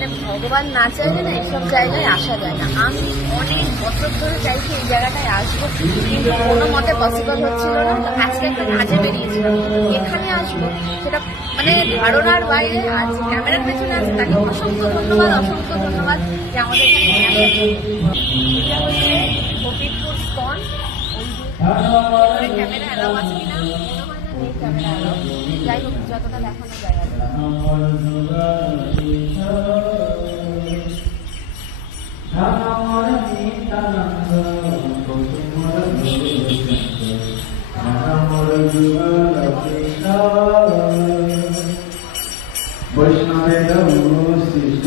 মানে ভগবান না চাইলে না এসব জায়গায় আসা যায় না। আমি অনেক বছর ধরে চাইছি এই জায়গাটায় আসবো, কিন্তু কোনো মতে পসিবল হচ্ছিল না। তো আজকে একটা কাজে বেরিয়েছিলাম, এখানে আসবো সেটা মানে ধারণার বাইরে। আর যে ক্যামেরার পেছনে আছে তাকে অসংখ্য ধন্যবাদ যে আমাদের এখানে এটা হচ্ছে হবিবপুর স্কন। ওই ক্যামেরা অ্যালাউ আছে কিনা মনে হয় না, নেই ক্যামেরা অ্যালাউ। যাই হোক, যতটা দেখানো যায় আর বৈষ্ণবের শিষ্য